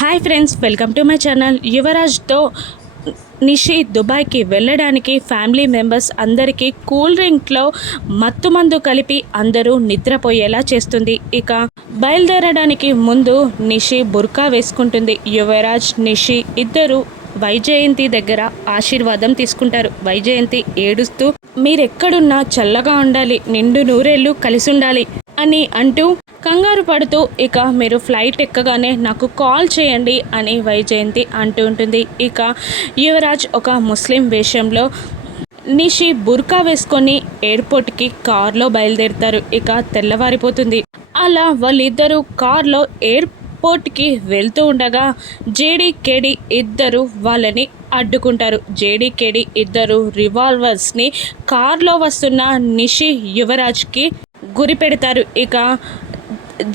Hi friends, welcome to my channel. యువరాజ్తో నిషి దుబాయ్కి వెళ్ళడానికి ఫ్యామిలీ మెంబర్స్ అందరికీ కూల్ డ్రింక్లో మత్తుమందు కలిపి అందరూ నిద్రపోయేలా చేస్తుంది. ఇక బయలుదేరడానికి ముందు నిషి బుర్కా వేసుకుంటుంది. యువరాజ్, నిషి ఇద్దరు వైజయంతి దగ్గర ఆశీర్వాదం తీసుకుంటారు. వైజయంతి ఏడుస్తూ మీరెక్కడున్నా చల్లగా ఉండాలి, నిండు నూరేళ్ళు కలిసి ఉండాలి అని అంటూ కంగారు పడుతూ ఇక మీరు ఫ్లైట్ ఎక్కగానే నాకు కాల్ చేయండి అని వైజయంతి అంటూ ఉంటుంది. ఇక యువరాజ్ ఒక ముస్లిం వేషంలో నిషి బుర్కా వేసుకొని ఎయిర్పోర్ట్కి కార్లో బయలుదేరుతారు. ఇక తెల్లవారిపోతుంది. అలా వాళ్ళిద్దరూ కార్లో ఎయిర్పోర్ట్కి వెళ్తూ ఉండగా జేడీ ఇద్దరు వాళ్ళని అడ్డుకుంటారు. జేడీ ఇద్దరు రివాల్వర్స్ని కార్లో వస్తున్న నిషి, యువరాజ్కి గురి పెడతారు. ఇక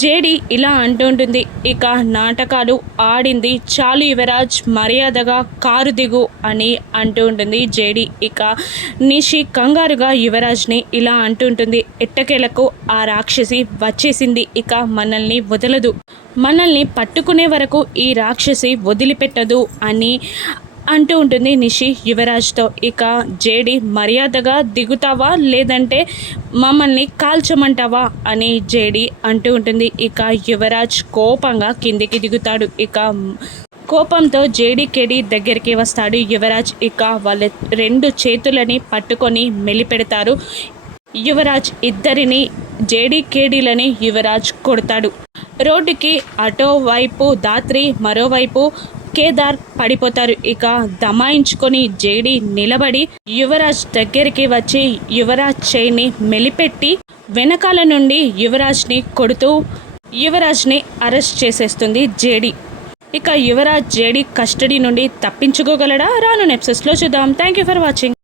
జేడీ ఇలా అంటుంటుంది, ఇక నాటకాలు ఆడింది చాలు యువరాజ్, మర్యాదగా కారు దిగు అని అంటూ ఉంటుంది జేడీ. ఇక నిషి కంగారుగా యువరాజ్ని ఇలా అంటుంటుంది, ఎట్టకేలకు ఆ రాక్షసి వచ్చేసింది, ఇక మనల్ని వదలదు, మనల్ని పట్టుకునే వరకు ఈ రాక్షసి వదిలిపెట్టదు అని అంటూ ఉంటుంది నిషి యువరాజ్తో. ఇక జేడీ మర్యాదగా దిగుతావా లేదంటే మమ్మల్ని కాల్చమంటావా అని జేడీ అంటూ ఉంటుంది. ఇక యువరాజ్ కోపంగా కిందికి దిగుతాడు. ఇక కోపంతో జేడీ దగ్గరికి వస్తాడు యువరాజ్. ఇక వాళ్ళ రెండు చేతులని పట్టుకొని మెలిపెడతారు. యువరాజ్ ఇద్దరిని జేడీలని యువరాజ్ కొడతాడు. రోడ్డుకి అటో వైపు దాత్రి, మరోవైపు కేదార్ పడిపోతారు. ఇక దమాయించుకొని జేడీ నిలబడి యువరాజ్ దగ్గరికి వచ్చి యువరాజ్ చేయిని మెలిపెట్టి వెనకాల నుండి యువరాజ్ని కొడుతూ యువరాజ్ని అరెస్ట్ చేసేస్తుంది జేడీ. ఇక యువరాజ్ జేడీ కస్టడీ నుండి తప్పించుకోగలడా? రాను ఎపిసోడ్స్లో చూద్దాం. Thank you for watching.